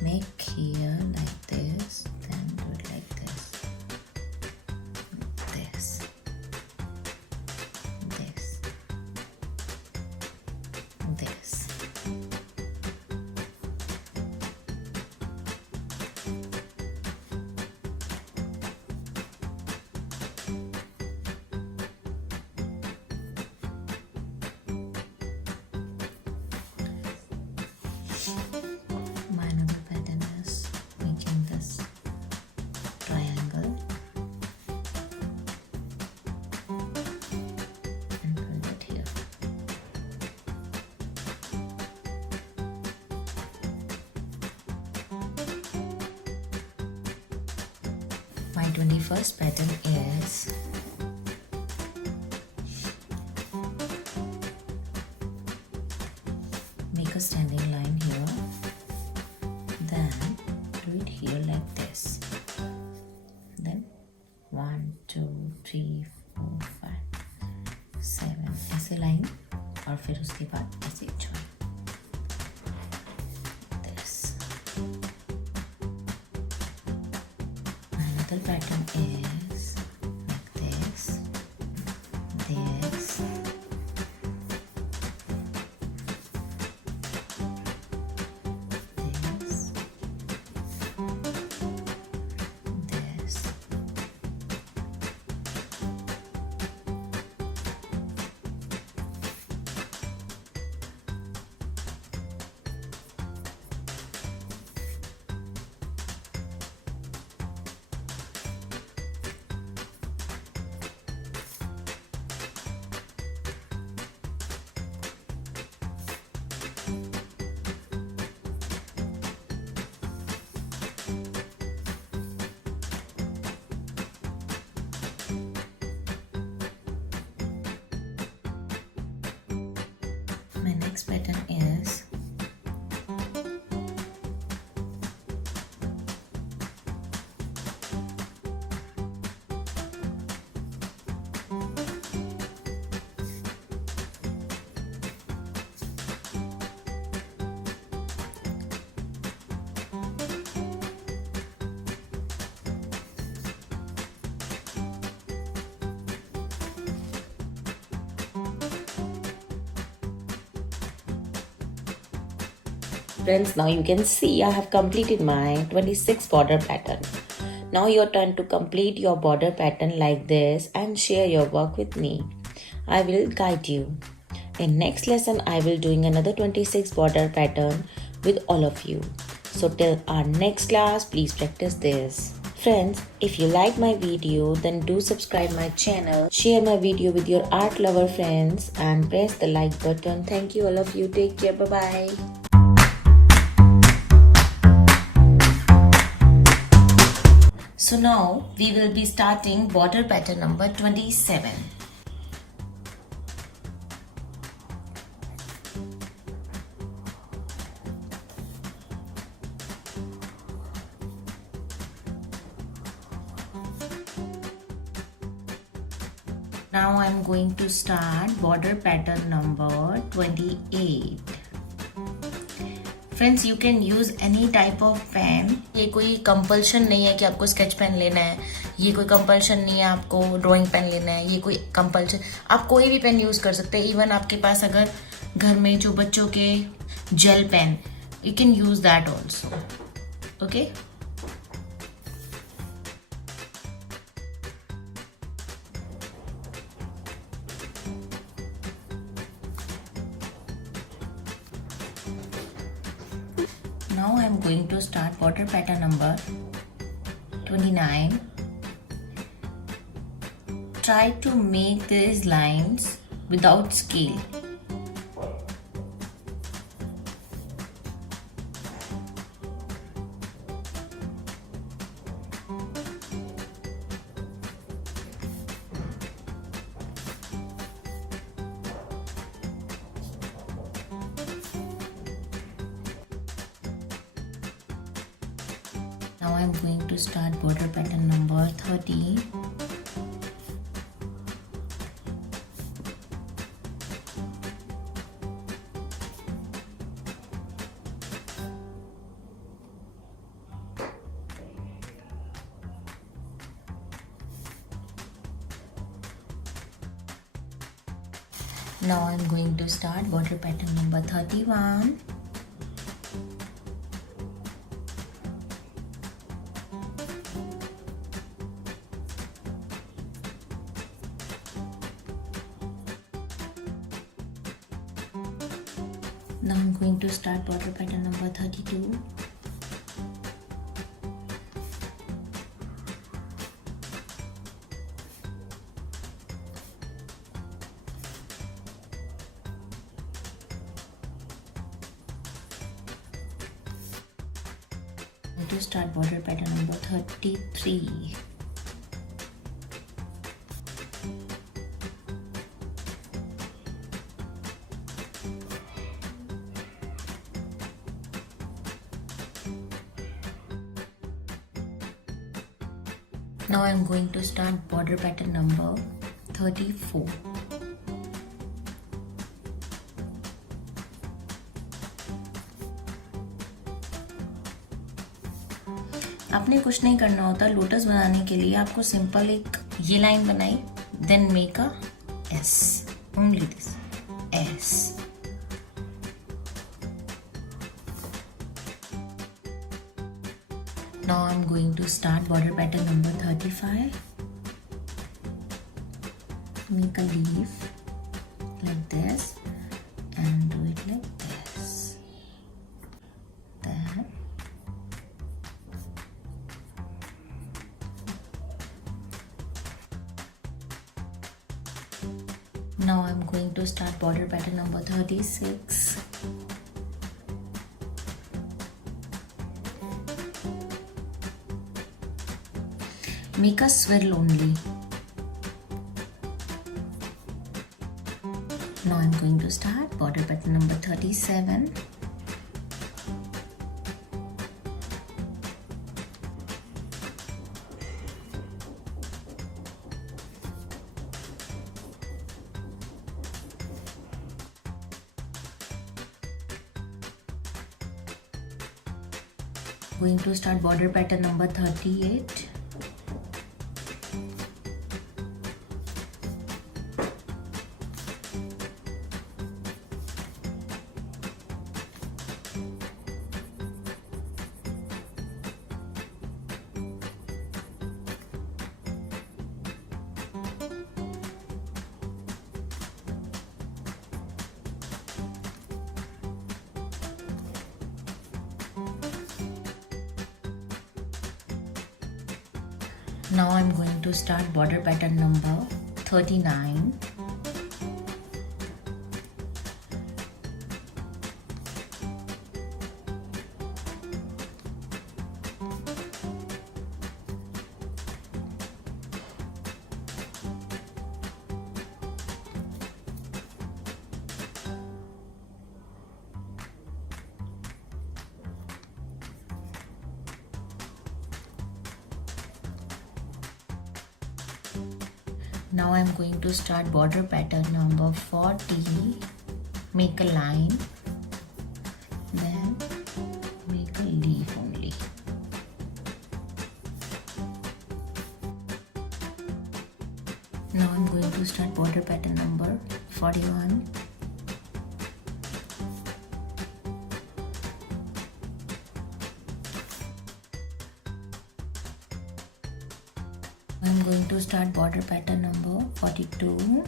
make here like this, then do it like this, this, this, this. My another pattern is making this triangle and put it here. My 21st pattern is make a standing line here, then do it here like this, then 1 2 3 4 5 7 ऐसे line और फिर उसके बाद ऐसे join this. Another pattern is like this, this, this, this, my next pattern is Friends, now you can see I have completed my 26 border pattern. Now your turn to complete your border pattern like this and share your work with me. I will guide you. In next lesson, I will doing another 26 border pattern with all of you. So till our next class, please practice this. Friends, if you like my video, then do subscribe my channel, share my video with your art lover friends and press the like button. Thank you all of you. Take care. Bye-bye. So now we will be starting border pattern number 27. Now I am going to start border pattern number 28. Friends you can use any type of pen. ये कोई compulsion नहीं है कि आपको sketch pen लेना है, ये कोई कंपल्शन नहीं है आपको ड्राइंग पेन लेना है, ये कोई कंपल्शन, आप कोई भी पेन यूज कर सकते हैं. इवन आपके पास अगर घर में जो बच्चों के gel pen, you can use that also. Okay, now I am going to start border pattern number 29. Try to make these lines without scale. Now I am going to start border pattern number 30. Now I'm going to start border pattern number 31. Now I'm going to start border pattern number 32. To start border pattern number 33. Now I am going to start border pattern number 34. आपने कुछ नहीं करना होता lotus बनाने के लिए, आपको simple एक ये लाइन बनाई, then make a S, only this S. Now I'm going to start border pattern number 35. Make a leaf like this and do it like this. Then now I'm going to start border pattern number 36. Make a swirl only. Now I'm going to start border pattern number 37. Going to start border pattern number 38. Now I'm going to start border pattern number 39. Now I'm going to start border pattern number 40. Make a line, then make a leaf only. Now I'm going to start border pattern number 41. I'm going to start border pattern number 42.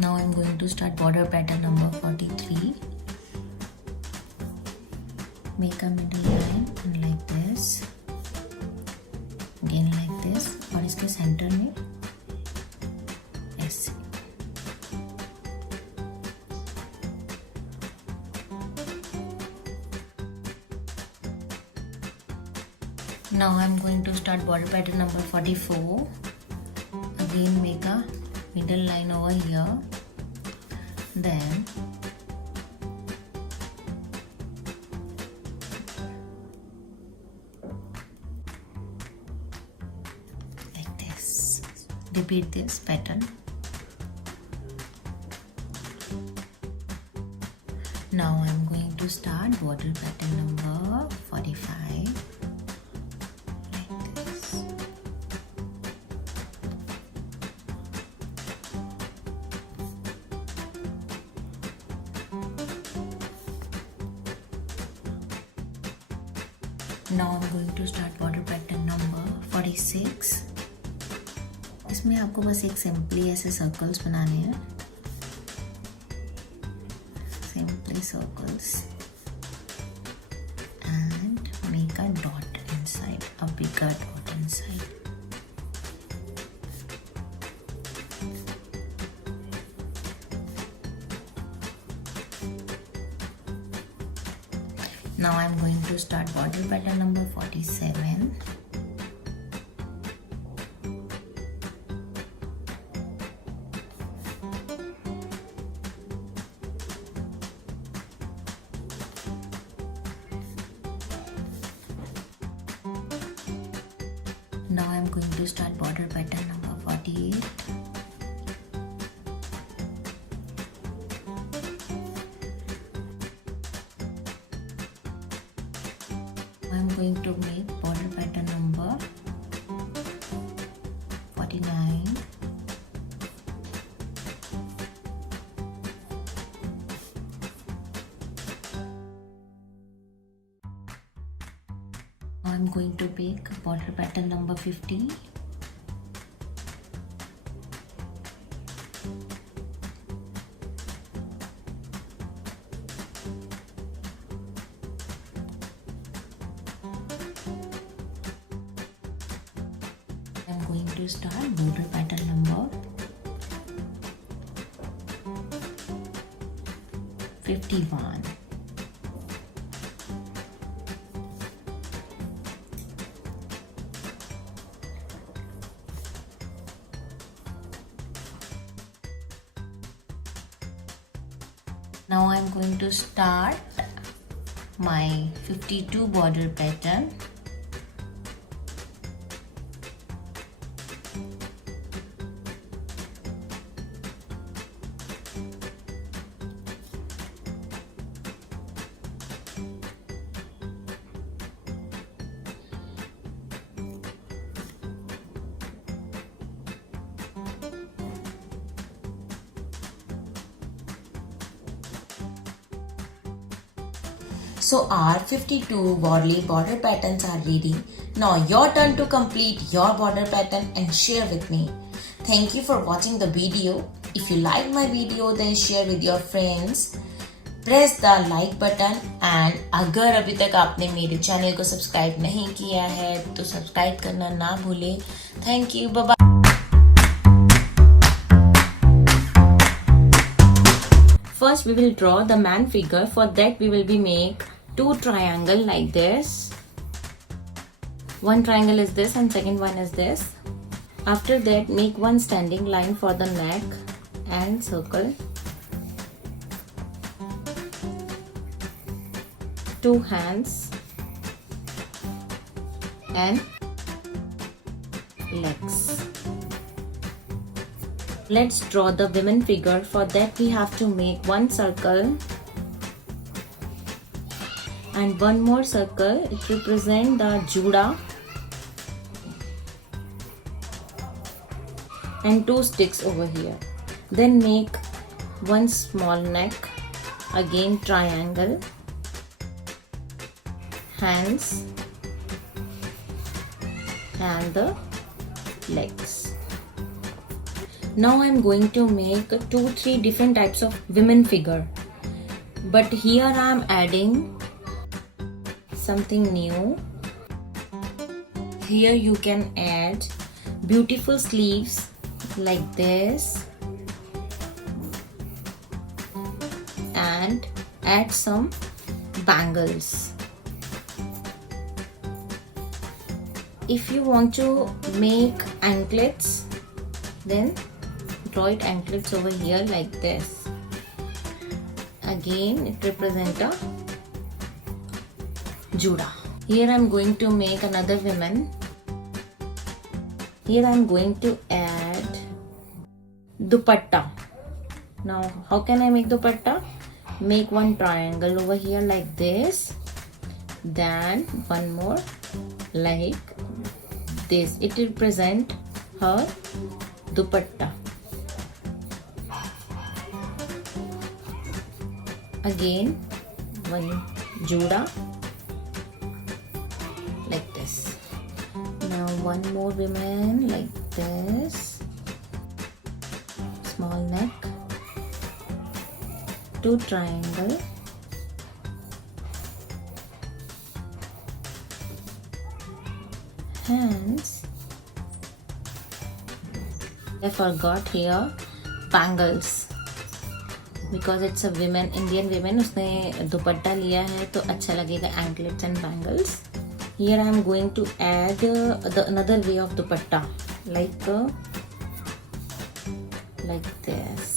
Now I'm going to start border pattern number 43. Make a middle line and like this, again like this, और इसके centre में ऐसे. Now I'm going to start border pattern number 44. Again make a middle line over here, then repeat this pattern. Now I'm going to start border pattern number 45 like this. Now I'm going to start border pattern number 46. इसमें आपको बस एक simply ऐसे circles बनाने हैं, simply circles, and make a dot inside, a bigger dot inside. Now I'm going to start border pattern number 47. Now I'm going to start border pattern number 48. I'm going to make border pattern number 49. I'm going to make border pattern number 50. I'm going to start border pattern number 51. Now I'm going to start my 52 border pattern. So our 52 Worli border patterns are ready. Now your turn to complete your border pattern and share with me. Thank you for watching the video. If you like my video then share with your friends. Press the like button and अगर अभी तक आपने मेरे channel को subscribe नहीं किया है तो सब्सक्राइब करना ना भूले. Thank you. Bye bye. First we will draw the man figure. For that we will be make two triangle like this. One triangle is this and second one is this. After that make one standing line for the neck and circle. Two hands and legs. Let's draw the women figure. For that we have to make one circle and one more circle. It represents the Juda and two sticks over here. Then make one small neck, again triangle, hands and the legs. Now I am going to make 2-3 different types of women figure, but here I am adding something new. Here you can add beautiful sleeves like this and add some bangles. If you want to make anklets, then draw it anklets over here like this. Again it represents a Judah. Here I am going to make another woman. Here I am going to add dupatta. Now how can I make dupatta? Make one triangle over here like this, then one more like this. It represent her dupatta. Again one juda like this. Now one more woman like this, small neck, two triangle, hands. I forgot here bangles because it's a women, Indian women. उसने दुपट्टा लिया है तो अच्छा लगेगा, anklets and bangles. Here I am going to add another way of dupatta like this.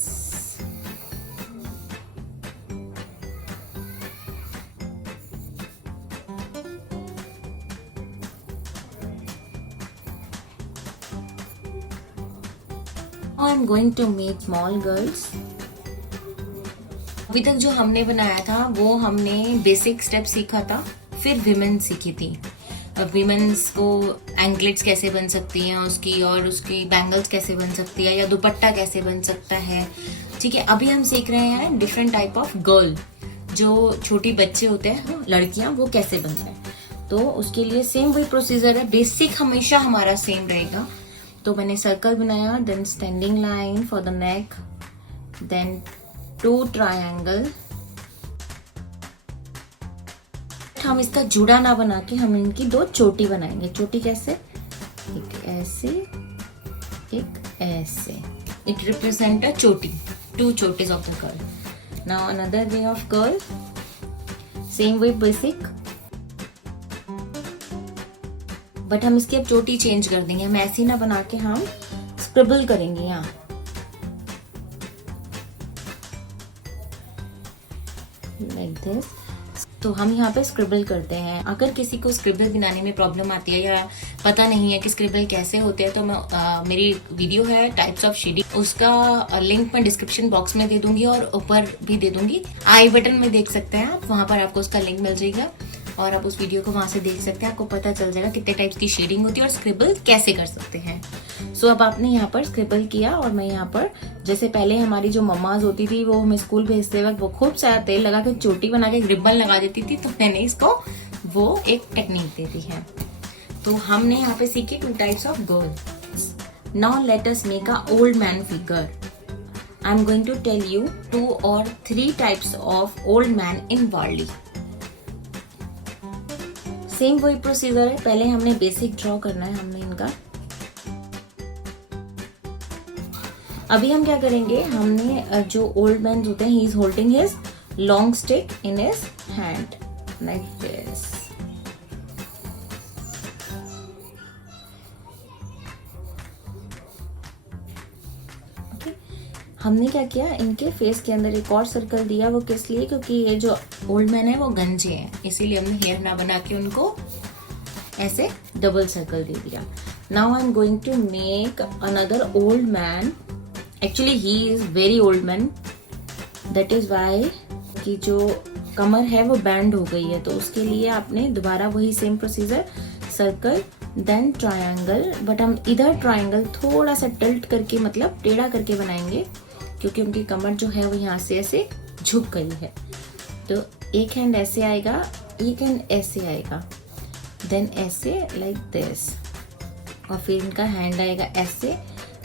Now I am going to make small girls. अभी तक जो हमने बनाया था वो हमने बेसिक स्टेप सीखा था, फिर विमेन सीखी थी. विमेन्स को एंकलेट्स कैसे बन सकती हैं उसकी, और उसकी बैंगल्स कैसे बन सकती है, या दुपट्टा कैसे बन सकता है. ठीक है, अभी हम सीख रहे हैं डिफरेंट टाइप ऑफ गर्ल, जो छोटी बच्चे होते हैं लड़कियां, वो कैसे बनते हैं. तो उसके लिए सेम वही प्रोसीजर है, बेसिक हमेशा हमारा सेम रहेगा. तो मैंने सर्कल बनाया, then standing line for the neck, then 2 triangle. हम इसका जुड़ा ना बना के हम इनकी 2 चोटी बनाएंगे. चोटी कैसे? एक ऐसे, एक ऐसे. इट रिप्रेजेंट अ चोटी, 2 चोटीज of the curl. Now another way of curl, same way basic, but हम इसकी अब चोटी चेंज कर देंगे. हम ऐसी ना बना के हम स्क्रिबल करेंगे यहाँ. Like this. तो हम यहाँ पे स्क्रिबल करते हैं. अगर किसी को स्क्रिबल बनाने में प्रॉब्लम आती है या पता नहीं है कि स्क्रिबल कैसे होते हैं, तो मैं मेरी वीडियो है टाइप्स ऑफ शेडिंग, उसका लिंक मैं डिस्क्रिप्शन बॉक्स में दे दूंगी और ऊपर भी दे दूंगी. आई बटन में देख सकते हैं आप, वहां पर आपको उसका लिंक मिल जाएगा और आप उस वीडियो को वहां से देख सकते हैं. आपको पता चल जाएगा कितने टाइप्स की शेडिंग होती है और स्क्रिबल कैसे कर सकते हैं. सो अब आपने यहाँ पर स्क्रिबल किया और मैं यहाँ पर, जैसे पहले हमारी जो मम्माज होती थी वो हमें स्कूल भेजते वक्त वो खूब सारा तेल लगा के चोटी बना के रिबन लगा देती थी, तो मैंने इसको वो एक टेक्निक दे दी है. तो हमने यहाँ पे सीखे 2 types of girls. Now let us make a old man figure. I am going to tell you 2 or 3 types of old man in Warli. Same वही प्रोसीजर है, पहले हमने बेसिक ड्रॉ करना है हमने इनका. अभी हम क्या करेंगे, हमने जो ओल्ड मैन होते हैं, he is holding his long stick in his hand like this. हमने क्या किया, इनके फेस के अंदर एक और सर्कल दिया. वो किस लिए? क्योंकि ये जो ओल्ड मैन है वो गंजे हैं, इसीलिए हमने हेयर ना बना के उनको ऐसे डबल सर्कल दे दिया. Now I am going to make another old man. Actually he is very old man, that is why कि जो कमर है वो बैंड हो गई है, तो उसके लिए आपने दोबारा वही same procedure, circle then triangle. But हम इधर ट्रायंगल थोड़ा सा टिल्ट करके, मतलब टेढ़ा करके बनाएंगे, क्योंकि उनकी कमर जो है वो यहाँ से ऐसे झुक गई है. तो एक हैंड ऐसे आएगा, एक हैंड ऐसे आएगा, देन ऐसे लाइक दिस, और फिर इनका हैंड आएगा ऐसे.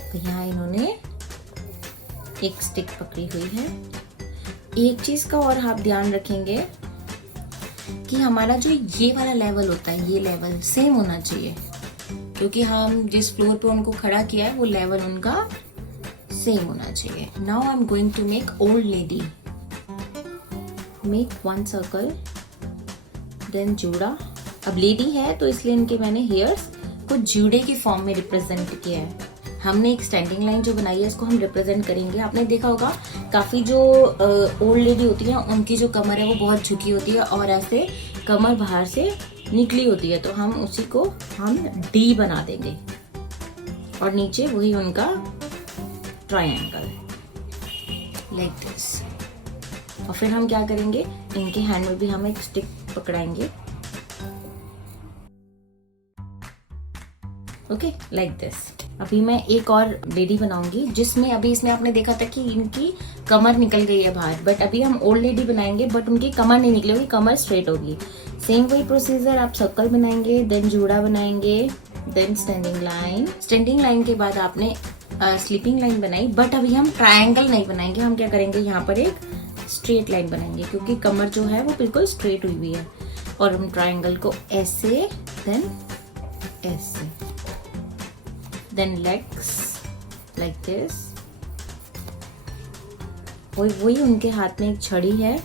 तो यहाँ इन्होंने एक स्टिक पकड़ी हुई है. एक चीज का और आप ध्यान रखेंगे कि हमारा जो ये वाला लेवल होता है, ये लेवल सेम होना चाहिए, क्योंकि हम जिस फ्लोर पे उनको खड़ा किया है वो लेवल उनका सेम होना चाहिए. Now I am going to make old lady. Make 1 circle, then जूड़ा. अब लेडी है तो इसलिए इनके मैंने हेयर्स को जूड़े की फॉर्म में रिप्रेजेंट किया है. हमने एक स्टैंडिंग लाइन जो बनाई है इसको हम रिप्रेजेंट करेंगे. आपने देखा होगा काफी जो ओल्ड लेडी होती है उनकी जो कमर है वो बहुत झुकी होती है और ऐसे कमर बाहर से निकली होती है, तो हम उसी को हम डी बना देंगे और नीचे वही उनका ट्रायंगल लाइक दिस। और फिर हम क्या करेंगे, इनके हैंड में भी हम एक स्टिक पकड़ाएंगे, ओके लाइक दिस। अभी मैं एक और लेडी बनाऊंगी जिसमें अभी इसमें आपने देखा था कि इनकी कमर निकल गई है बाहर, बट अभी हम ओल्ड लेडी बनाएंगे बट उनकी कमर नहीं निकलेगी, कमर स्ट्रेट होगी। सेम वही प्रोसीजर, आप सर्कल बनाएंगे, देन जूड़ा बनाएंगे, then standing line. Standing line के बाद आपने स्लीपिंग लाइन बनाई, बट अभी हम ट्रायंगल नहीं बनाएंगे, हम क्या करेंगे यहाँ पर एक स्ट्रेट लाइन बनाएंगे क्योंकि कमर जो है वो बिल्कुल स्ट्रेट हुई हुई है। और हम ट्रायंगल को ऐसे, देन ऐसे, then legs like this। वही उनके हाथ में एक छड़ी है,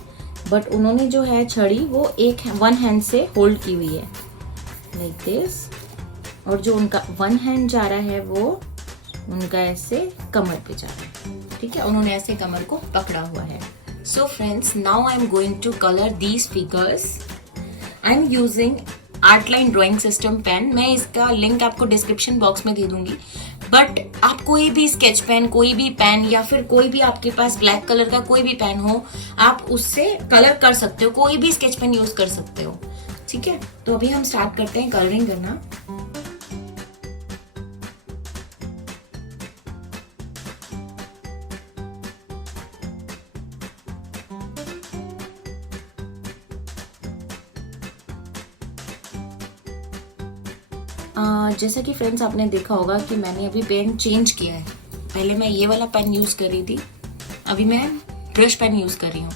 बट उन्होंने जो है छड़ी वो वन हैंड से होल्ड की हुई है like this। और जो उनका वन हैंड जा रहा है वो उनका ऐसे कमर पे जा रहा है, ठीक है, उन्होंने ऐसे कमर को पकड़ा हुआ है। So friends, now I am going to colour these figures. I am using Artline drawing system pen. मैं इसका लिंक आपको डिस्क्रिप्शन बॉक्स में दे दूंगी, बट आप कोई भी स्केच पेन, कोई भी पेन या फिर कोई भी आपके पास ब्लैक कलर का कोई भी पेन हो, आप उससे कलर कर सकते हो, कोई भी स्केच पेन यूज कर सकते हो, ठीक है। तो अभी हम स्टार्ट करते हैं कलरिंग करना। जैसा कि फ्रेंड्स आपने देखा होगा कि मैंने अभी पेन चेंज किया है। पहले मैं ये वाला पेन यूज़ कर रही थी, अभी मैं ब्रश पेन यूज़ कर रही हूँ।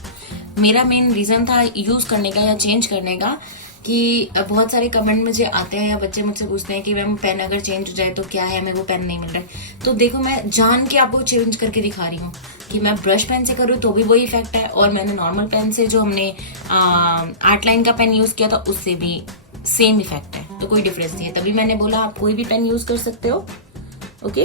मेरा मेन रीज़न था यूज़ करने का या चेंज करने का कि बहुत सारे कमेंट मुझे आते हैं या बच्चे मुझसे पूछते हैं कि मैम पेन अगर चेंज हो जाए तो क्या है, हमें वो पेन नहीं मिल रहा है। तो देखो, मैं जान के आपको चेंज करके दिखा रही हूँ कि मैं ब्रश पेन से करूँ तो भी वही इफेक्ट है, और मैंने नॉर्मल पेन से जो हमने आर्ट लाइन का पेन यूज़ किया था उससे भी सेम इफेक्ट है, तो कोई डिफरेंस नहीं है। तभी मैंने बोला आप कोई भी पेन यूज कर सकते हो, ओके।